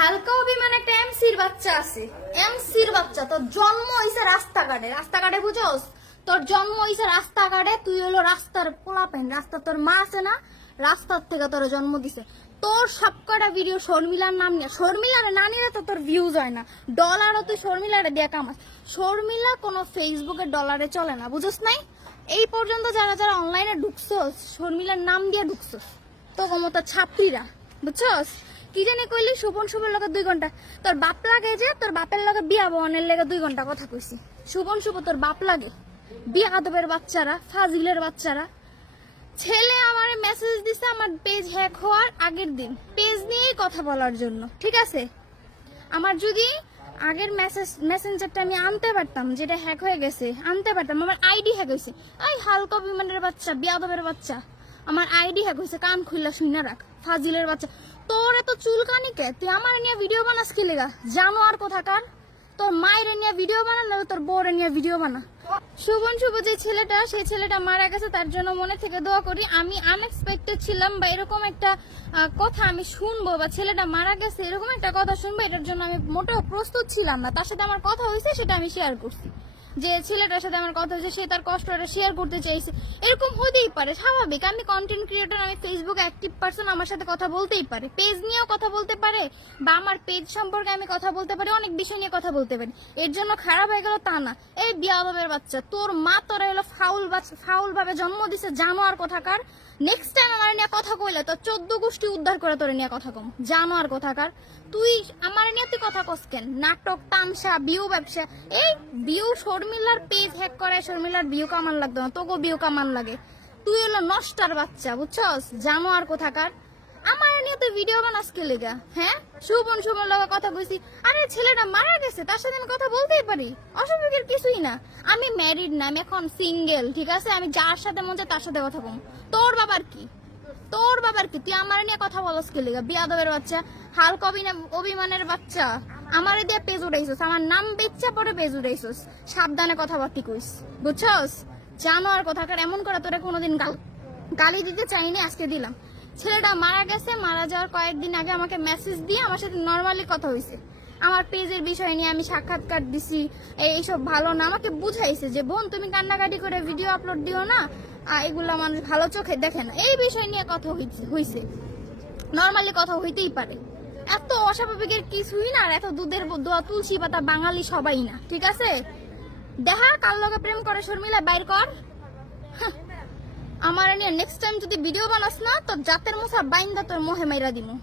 হালকা অভিমান একটা এমসির বাচ্চা আছে। এমসির বাচ্চা, তোর জন্ম হইছে রাস্তাঘাটে। রাস্তাঘাটে বুঝোস? তোর জন্ম হইছে রাস্তাঘাটে, তুই হলো রাস্তার পোলাপেন। রাস্তা তোর মা আছে না? রাস্তার থেকে তোর জন্ম দিছে। তোর সবকটা ভিডিও শর্মিলার নাম নিয়ে শর্মিলার না নিলে তো তোর ভিউজ হয় না। ডলারও তুই শর্মিলারে দিয়ে কামাস। শর্মিলা কোনো ফেসবুকে ডলারে চলে না, বুঝোস নাই? এই পর্যন্ত যারা যারা অনলাইনে ঢুকছোস, শর্মিলার নাম দিয়ে ঢুকছোস, তো ক্ষমতা ছাত্রীরা বুঝছস কি জানি কইলি সুপন শুভর লগে দুই ঘণ্টা। তোর বাপ লাগে যে, তোর বাপের লগে বিয়া বনের লেগে দুই ঘণ্টা কথা কইছি। সুপন শুভ তোর বাপ লাগে। বিয়া আদবের বাচ্চারা, ফাজিলের বাচ্চারা। ছেলে আমার মেসেজ দিছে আমার পেজ হ্যাক হওয়ার আগের দিন। পেজ নিয়েই কথা বলার জন্য, ঠিক আছে? আমার যদি আগের মেসেজ মেসেঞ্জারটা আমি আনতে পারতাম, যেটা হ্যাক হয়ে গেছে, আনতে পারতাম, আমার আইডি হ্যাক হয়েছে ওই হালকা বিমানের বাচ্চা বিয়াদবের বাচ্চা। আমার আইডি হ্যাক হয়েছে কান খুললা শুনে রাখ, ফাজিলের বাচ্চা। তোর এত চুলকানি কে? তুই আমার নিয়ে ভিডিও বানাস কি লেগা? জানো আর কোথাকার? তোর মায়ের নিয়ে ভিডিও বানা না তোর বউর নিয়ে ভিডিও বানা। শুভন, শুভ যে ছেলেটা, সেই ছেলেটা মারা গেছে, তার জন্য মনে থেকে দোয়া করি। আমি আনএক্সপেক্টেড ছিলাম বা এরকম একটা কথা আমি শুনব বা ছেলেটা মারা গেছে, এরকম একটা কথা শুনব, এটার জন্য আমি মোটেও প্রস্তুত ছিলাম না। তার সাথে আমার কথা হয়েছে, সেটা আমি শেয়ার করছি। যে ছেলেটার সাথে আমার কথা হয়েছে, সে তার কষ্টটা শেয়ার করতে চাইছে। এরকম হতেই পারে, স্বাভাবিক। আমি কন্টেন্ট ক্রিয়েটর আমি ফেসবুকে অ্যাক্টিভ পার্সন আমার সাথে কথা বলতেই পারে। পেজ নিয়েও কথা বলতে পারে, বা আমার পেজ সম্পর্কে আমি কথা বলতে পারি, অনেক বিষয় নিয়ে কথা বলতে পারি। এর জন্য খারাপ হয়ে গেল তা না। এই বিয়াদবের বাচ্চা, তোর মা তোরা হলো ফাউল ফাউল ভাবে জন্ম দিছে, জানো আর কোথাকার নেক্সট টাইম আমার নিয়ে কথা কইলে তো চোদ্দ গোষ্ঠী উদ্ধার করে তোর নিয়ে কথা কম। জানো আর কোথাকার তুই আমার নিয়ে কথা কস কেন? নাটক, তামসা, বিউ ব্যবসা। এই বিউ শর্মিলার পেজ হ্যাক করে, শর্মিলার বিউ কামান লাগতো না তোকে বিউ কামান লাগে। তুই হলো নষ্টার বাচ্চা, বুঝছস? জানো আর কোথাকার? আমার নিয়ে তো ভিডিও বানাস কে লেগা? হ্যাঁ? সুবন সুবন লগা কথা কইছি। আরে, ছেলেটা মারা গেছে, তার সাথে আমি কথা বলতেই পারি। অস্বাভাবিকের কিছুই না। আমি ম্যারিড না, আমি এখন সিঙ্গেল ঠিক আছে? আমি যার সাথে মন চায় তার সাথে কথা কম তোর বাবার কি? তোর বাবার কি? তুই আমার নিয়ে কথা বলস কে লেগা? বিয়াদবের বাচ্চা, হালকা অভিমানের বাচ্চা। আমার দিয়ে পেজ উঠাইছস আমার নাম বেচ্চা পরে পেজ উঠাইছস সাবধানে কথাবার্তি কইস, বুঝছস? জানো আর কথাকার এমন করে তোরা কোনোদিন গাল গালি দিতে চাইনি, আজকে দিলাম। ছেলেটা মারা গেছে, মারা যাওয়ার কয়েকদিন আগে আমাকে মেসেজ দিয়ে আমার সাথে নর্মালি কথা হয়েছে আমার পেজের বিষয় নিয়ে আমি সাক্ষাৎকার দিছি এইসব ভালো না। আমাকে বুঝাইছে যে, বোন, তুমি কান্নাকাটি করে ভিডিও আপলোড দিও না আর এগুলো মানুষ ভালো চোখে দেখে না। এই বিষয় নিয়ে কথা হইছে- নর্মালি কথা হইতেই পারে। এত অস্বাভাবিকের কিছুই না, আর এত দুধের দোয়া তুলসী পাতা বাঙালি সবাই না, ঠিক আছে? দেখা, কার লগে প্রেম করে, শর্মিলা, বাইর কর। আমার নিয়ে নেক্সট টাইম যদি ভিডিও বানাস না তো জাতের মশা বাইন্দা তোর মোহে মাইরা দিমু।